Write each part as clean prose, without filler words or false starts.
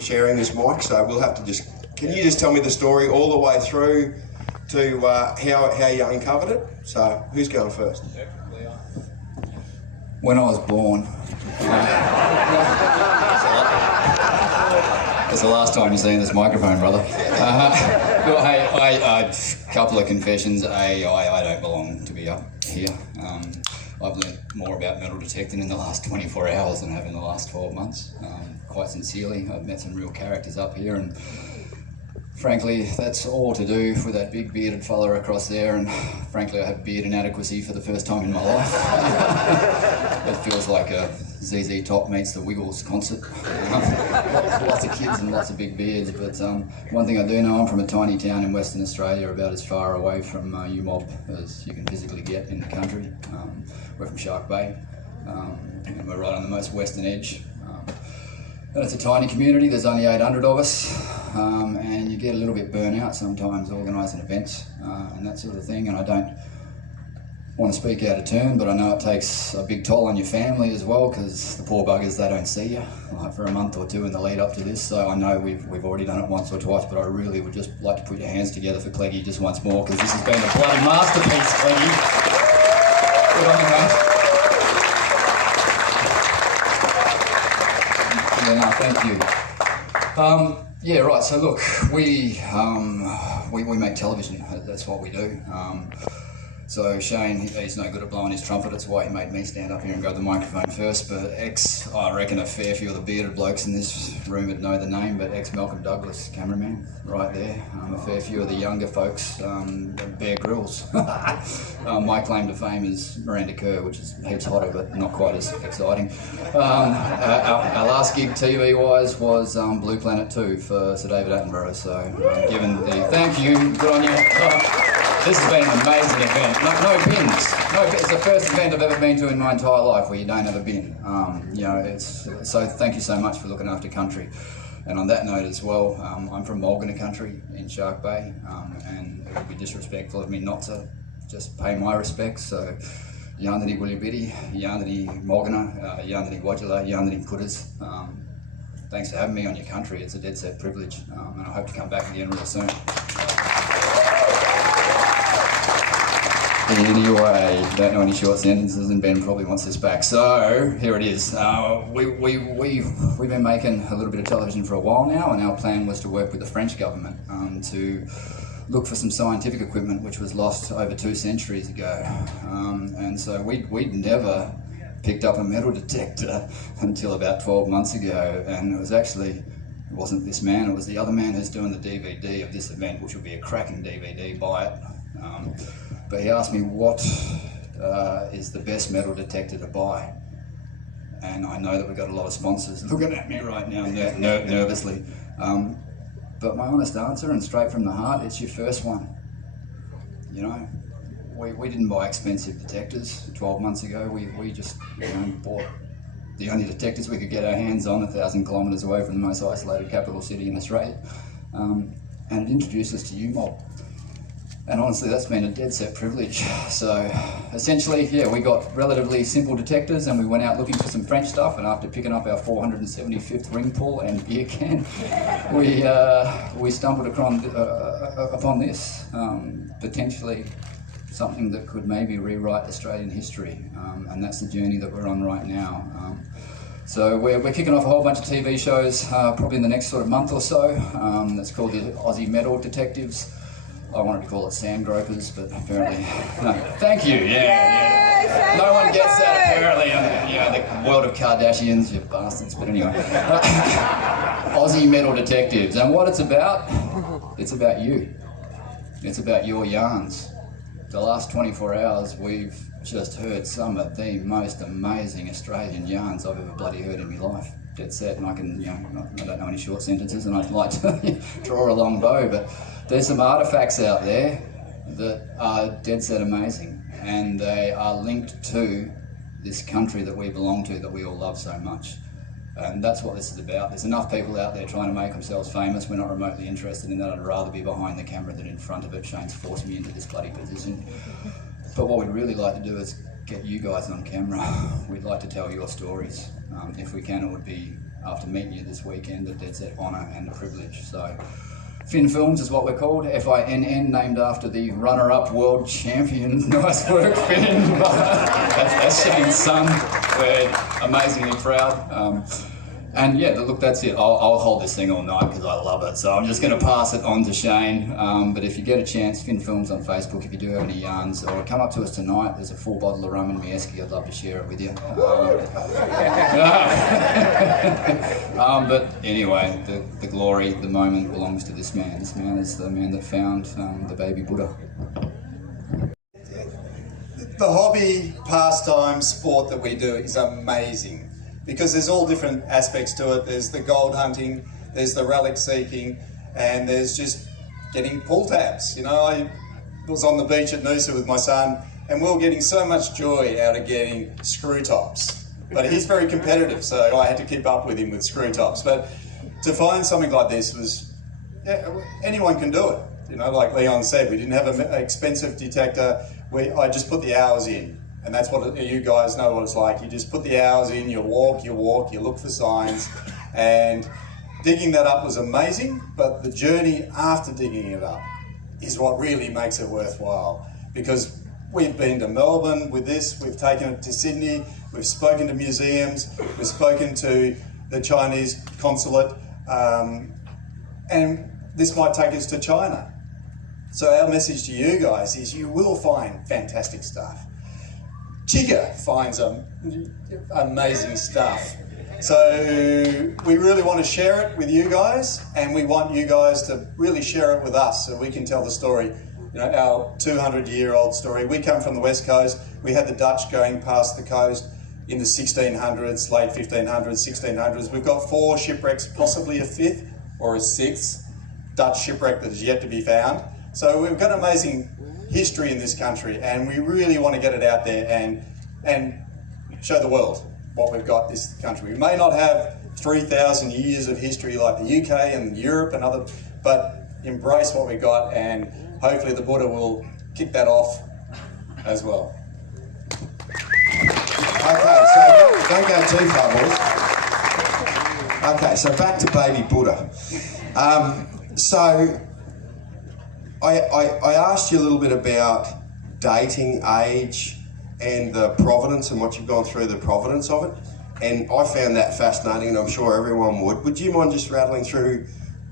Sharing this mic, so we'll have to can you just tell me the story all the way through to how you uncovered it? So who's going first? When I was born, that's the last time you're seeing this microphone, brother. Well, hey, a couple of confessions. I don't belong to be up here. I've learnt more about metal detecting in the last 24 hours than I have in the last 12 months. Quite sincerely, I've met some real characters up here, and frankly, that's all to do with that big bearded fella across there, and frankly, I have beard inadequacy for the first time in my life. It feels like a ZZ Top meets the Wiggles concert. Lots of kids and lots of big beards, but one thing I do know, I'm from a tiny town in Western Australia, about as far away from UMOB as you can physically get in the country. We're from Shark Bay, and we're right on the most western edge. And it's a tiny community, there's only 800 of us, and you get a little bit burnt out sometimes organising events and that sort of thing, and I don't want to speak out of turn, but I know it takes a big toll on your family as well, because the poor buggers, they don't see you for a month or two in the lead up to this. So I know we've already done it once or twice, but I really would just like to put your hands together for Cleggy just once more, because this has been a bloody masterpiece, Cleggy. Good on you, mate. Yeah, no, thank you. Yeah, right, so look, we make television, that's what we do. So Shane, he's no good at blowing his trumpet, that's why he made me stand up here and grab the microphone first, but I reckon a fair few of the bearded blokes in this room would know the name, but ex-Malcolm Douglas, cameraman, right there. A fair few of the younger folks, Bear Grylls. My claim to fame is Miranda Kerr, which is heaps hotter, but not quite as exciting. Our last gig TV-wise was Blue Planet 2 for Sir David Attenborough, so given the... Thank you, good on you. This has been an amazing event. No bins. It's the first event I've ever been to in my entire life where you don't have a bin. So thank you so much for looking after country. And on that note as well, I'm from Mulgana country in Shark Bay, and it would be disrespectful of me not to just pay my respects. So Yandini Wulyabidi, Yandini Mulgana, Yandini Wadjala, Yandini Kudas. Thanks for having me on your country. It's a dead set privilege, and I hope to come back again real soon. Anyway, don't know any short sentences, and Ben probably wants this back. So here it is. We've been making a little bit of television for a while now, and our plan was to work with the French government to look for some scientific equipment which was lost over 2 centuries ago. And so we'd never picked up a metal detector until about 12 months ago, and it wasn't this man, it was the other man who's doing the DVD of this event, which will be a cracking DVD, buy it. But he asked me what is the best metal detector to buy, and I know that we've got a lot of sponsors looking at me right now nervously, but my honest answer, and straight from the heart, it's your first one. You know, we didn't buy expensive detectors 12 months ago. We just bought the only detectors we could get our hands on 1,000 kilometres away from the most isolated capital city in Australia, and it introduced us to UMOB. And honestly, that's been a dead set privilege. So essentially, yeah, we got relatively simple detectors, and we went out looking for some French stuff, and after picking up our 475th ring pull and beer can, we stumbled upon this, potentially something that could maybe rewrite Australian history, and that's the journey that we're on right now. So we're kicking off a whole bunch of TV shows probably in the next sort of month or so. That's called the Aussie Metal Detectives. I wanted to call it Sand Gropers, but apparently, no. Thank you, yeah. No one gets that apparently, the world of Kardashians, you bastards, but anyway. Aussie Metal Detectives, and what it's about you. It's about your yarns. The last 24 hours, we've just heard some of the most amazing Australian yarns I've ever bloody heard in my life. Dead set, and I don't know any short sentences, and I'd like to draw a long bow, but there's some artefacts out there that are dead set amazing, and they are linked to this country that we belong to, that we all love so much. And that's what this is about. There's enough people out there trying to make themselves famous. We're not remotely interested in that. I'd rather be behind the camera than in front of it. Shane's forced me into this bloody position. But what we'd really like to do is get you guys on camera. We'd like to tell your stories. If we can, it would be after meeting you this weekend, a dead set honour and a privilege. So, Finn Films is what we're called, Finn, named after the runner-up world champion. Nice work, Finn. That's Shane's son. We're amazingly proud. And yeah, look, that's it. I'll hold this thing all night because I love it. So I'm just going to pass it on to Shane. But if you get a chance, Finn Films on Facebook, if you do have any yarns, or come up to us tonight. There's a full bottle of rum in Mieski. I'd love to share it with you. But anyway, the glory, the moment belongs to this man. This man is the man that found the baby Buddha. The hobby, pastime, sport that we do is amazing because there's all different aspects to it. There's the gold hunting, there's the relic seeking, and there's just getting pull tabs. You know, I was on the beach at Noosa with my son, and we were getting so much joy out of getting screw tops. But he's very competitive, so I had to keep up with him with screw tops. But to find something like this was, yeah, anyone can do it. You know, like Leon said, we didn't have an expensive detector. I just put the hours in, and that's what you guys know what it's like. You just put the hours in, you walk, you look for signs, and digging that up was amazing, but the journey after digging it up is what really makes it worthwhile, because we've been to Melbourne with this, we've taken it to Sydney, we've spoken to museums, we've spoken to the Chinese consulate, and this might take us to China. So our message to you guys is you will find fantastic stuff. Chica finds amazing stuff. So we really want to share it with you guys, and we want you guys to really share it with us so we can tell the story, you know, our 200-year-old story. We come from the West Coast. We had the Dutch going past the coast in the 1600s, late 1500s, 1600s. We've got 4 shipwrecks, possibly a 5th or a 6th Dutch shipwreck that is yet to be found. So we've got amazing history in this country, and we really want to get it out there and show the world what we've got in this country. We may not have 3,000 years of history like the UK and Europe and other, but embrace what we got, and hopefully the Buddha will kick that off as well. Okay, so don't go too far, boys. Okay, so back to baby Buddha. So I asked you a little bit about dating, age, and the provenance and what you've gone through the provenance of it. And I found that fascinating, and I'm sure everyone would. Would you mind just rattling through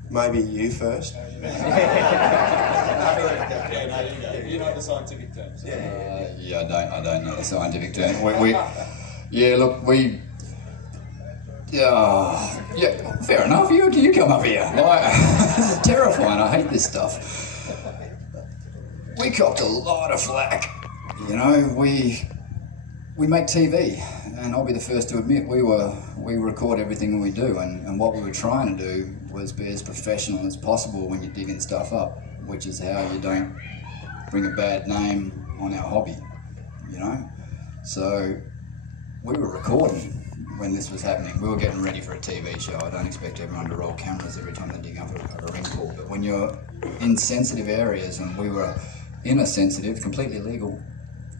maybe you first? You know the scientific terms. Yeah, I don't know the scientific term. Yeah, fair enough. You come up here. This is terrifying. I hate this stuff. We copped a lot of flack. You know, we make TV, and I'll be the first to admit we record everything we do, and what we were trying to do was be as professional as possible when you're digging stuff up, which is how you don't bring a bad name on our hobby, you know? So we were recording when this was happening. We were getting ready for a TV show. I don't expect everyone to roll cameras every time they dig up a ring pool, but when you're in sensitive areas, and we were in a sensitive, completely legal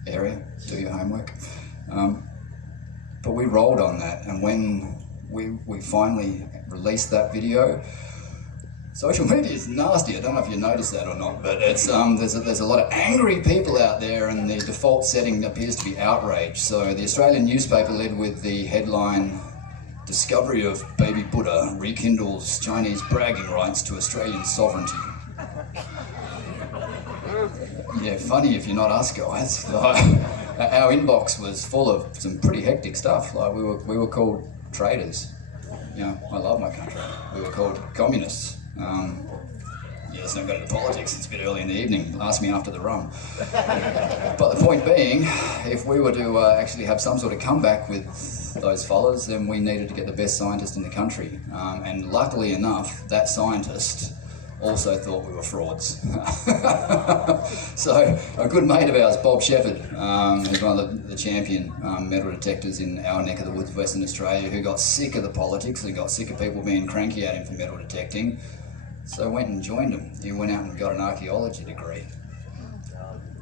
area, do your homework. But we rolled on that, and when we finally released that video, social media is nasty. I don't know if you noticed that or not, but it's there's a lot of angry people out there, and the default setting appears to be outrage. So the Australian newspaper led with the headline, "Discovery of Baby Buddha rekindles Chinese bragging rights to Australian sovereignty." Yeah, funny if you're not us guys. Our inbox was full of some pretty hectic stuff. Like we were called traitors. You know, I love my country. We were called communists. Yeah, let's not go into politics. It's a bit early in the evening. Ask me after the rum. But the point being, if we were to actually have some sort of comeback with those fellas, then we needed to get the best scientist in the country. And luckily enough, that scientist also thought we were frauds. So a good mate of ours, Bob Shepherd, is one of the champion metal detectors in our neck of the woods, Western Australia, who got sick of the politics and got sick of people being cranky at him for metal detecting. So went and joined him. He went out and got an archaeology degree.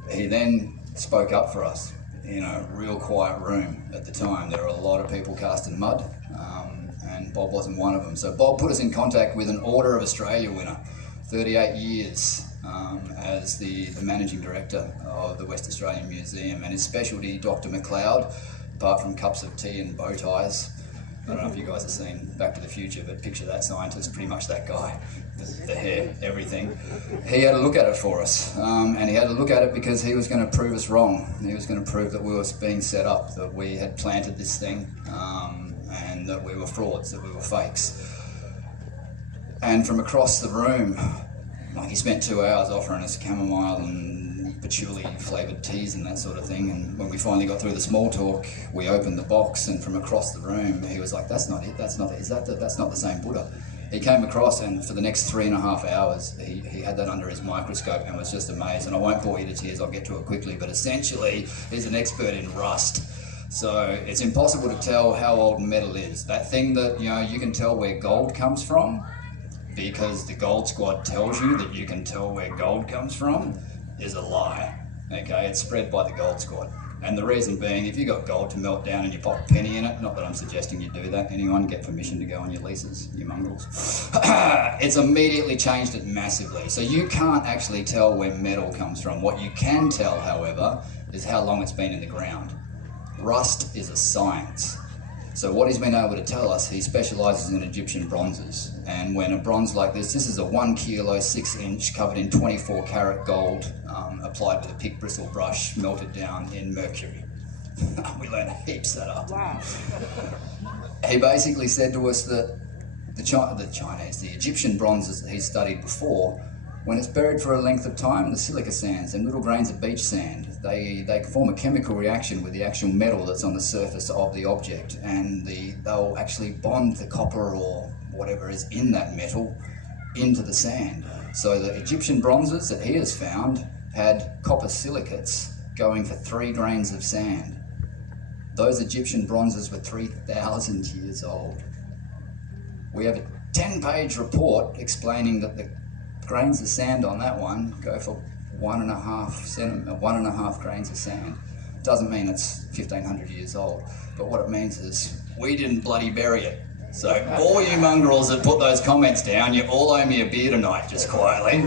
He then spoke up for us in a real quiet room at the time. There were a lot of people casting mud, and and Bob wasn't one of them. So Bob put us in contact with an Order of Australia winner, 38 years as the managing director of the West Australian Museum, and his specialty, Dr. McLeod, apart from cups of tea and bow ties. I don't know if you guys have seen Back to the Future, but picture that scientist, pretty much that guy. The hair, everything. He had a look at it for us, and he had a look at it because he was going to prove us wrong. He was going to prove that we were being set up, that we had planted this thing, and that we were frauds, that we were fakes. And from across the room, like, he spent 2 hours offering us chamomile and patchouli flavoured teas and that sort of thing. And when we finally got through the small talk, we opened the box, and from across the room, he was like, "That's not it. That's not it. That's not the same Buddha." He came across, and for the next 3.5 hours, he had that under his microscope and was just amazed. And I won't bore you to tears, I'll get to it quickly, but essentially, he's an expert in rust. So it's impossible to tell how old metal is. That thing that, you can tell where gold comes from, because the Gold Squad tells you that you can tell where gold comes from, is a lie. Okay, it's spread by the Gold Squad. And the reason being, if you got gold to melt down and you pop a penny in it, not that I'm suggesting you do that, anyone get permission to go on your leases, you mongrels, it's immediately changed it massively. So you can't actually tell where metal comes from. What you can tell, however, is how long it's been in the ground. Rust is a science. So what he's been able to tell us, he specialises in Egyptian bronzes. And when a bronze like this is a 1 kilo, 6 inch, covered in 24 karat gold, applied with a pick bristle brush, melted down in mercury. We learned heaps that up. Wow. He basically said to us that the Egyptian bronzes that he studied before, when it's buried for a length of time, the silica sands and little grains of beach sand, they form a chemical reaction with the actual metal that's on the surface of the object, and they'll actually bond the copper or whatever is in that metal into the sand. So the Egyptian bronzes that he has found had copper silicates going for 3 grains of sand. Those Egyptian bronzes were 3,000 years old. We have a 10-page report explaining that the grains of sand on that one go for 1.5 grains of sand. Doesn't mean it's 1,500 years old, but what it means is we didn't bloody bury it. So all you mongrels that put those comments down, you all owe me a beer tonight, just quietly.